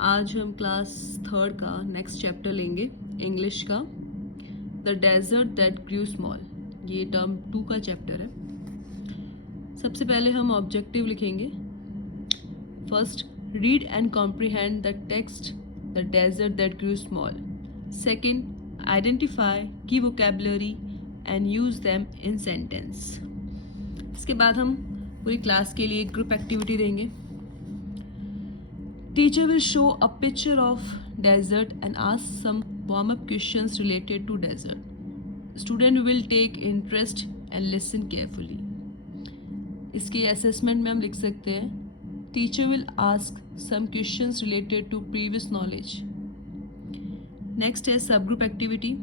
आज हम class third का नेक्स्ट चैप्टर लेंगे इंग्लिश का, the desert that grew small. ये टर्म 2 का चैप्टर है। सबसे पहले हम ऑब्जेक्टिव लिखेंगे। First, read and comprehend the text the desert that grew small. Second, identify key vocabulary and use them in sentence. इसके बाद हम पूरी क्लास के लिए ग्रुप एक्टिविटी देंगे। Teacher will show a picture of desert and ask some warm-up questions related to desert. Student will take interest and listen carefully. इसकी assessment में हम लिख सकते हैं Teacher will ask some questions related to previous knowledge. Next is subgroup activity.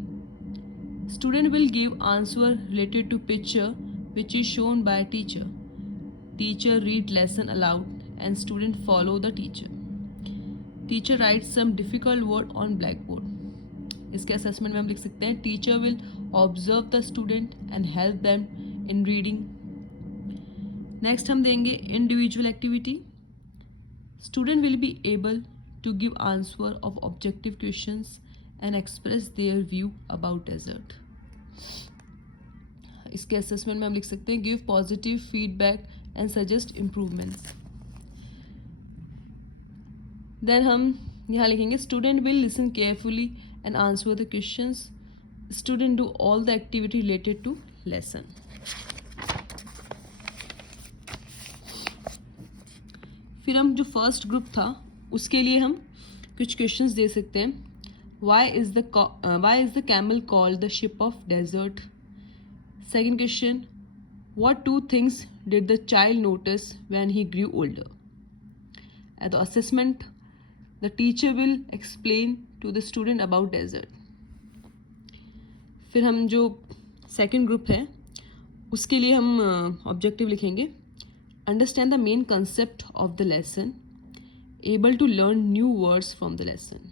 Student will give answer related to picture which is shown by teacher. Teacher read lesson aloud and student follow the teacher. Teacher write some difficult word on black board. इसके assessment में हम लिख सकते हैं teacher will observe the student and help them in reading. Next हम देंगे individual activity. Student will be able to give answer of objective questions and express their view about desert. इसके assessment में हम लिख सकते हैं give positive feedback and suggest improvements. Then हम यहाँ लिखेंगे student will listen carefully and answer the questions. Student do all the activity related to lesson. फिर हम जो फर्स्ट ग्रुप था उसके लिए हम कुछ क्वेश्चंस दे सकते हैं। Why is the camel called the ship of desert. Second question, what two things did the child notice when he grew older. At the assessment the teacher will explain to the student about desert. फिर हम जो second group है उसके लिए हम objective लिखेंगे understand the main concept of the lesson, able to learn new words from the lesson.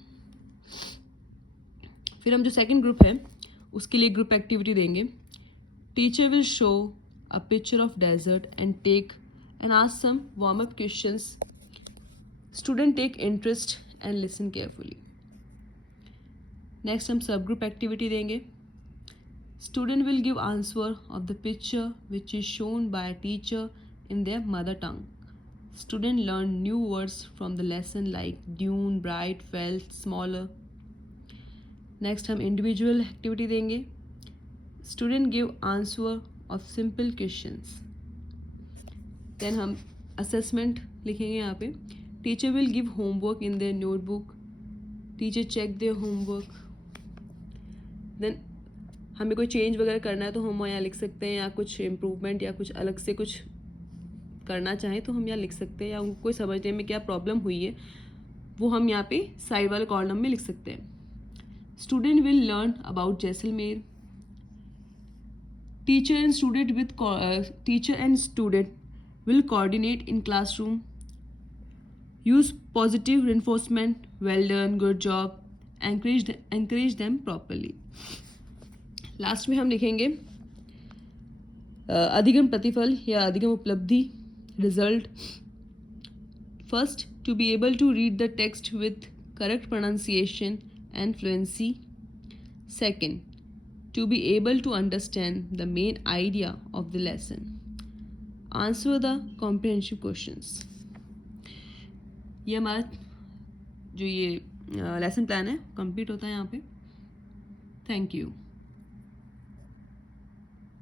फिर हम जो सेकेंड ग्रुप है उसके लिए ग्रुप एक्टिविटी देंगे teacher will show a picture of desert and ask some warm up questions. Student take interest and listen carefully. Next हम सब group activity देंगे। Student will give answer of the picture which is shown by a teacher in their mother tongue. Student learn new words from the lesson like dune, bright, felt, smaller. Next हम individual activity देंगे। Student give answer of simple questions. Then हम assessment लिखेंगे यहाँ पे Teacher will give homework in their notebook. Teacher check their homework. Then हमें कोई change वगैरह करना है तो हम यहाँ लिख सकते हैं, या कुछ इम्प्रूवमेंट या कुछ अलग से कुछ करना चाहें तो हम यहाँ लिख सकते हैं, या उनको कोई समझने में क्या प्रॉब्लम हुई है वो हम यहाँ पे साइड वाले कॉलम में लिख सकते हैं। Student will learn about Jaisalmer. Teacher and student will coordinate in classroom. Use positive reinforcement, well done, good job, encourage them properly. Last में हम लिखेंगे अधिगम प्रतिफल या अधिगम उपलब्धि result. First, to be able to read the text with correct pronunciation and fluency. Second, to be able to understand the main idea of the lesson. Answer the comprehensive questions. ये हमारा जो ये लेसन प्लान है complete होता है यहाँ पे। Thank you.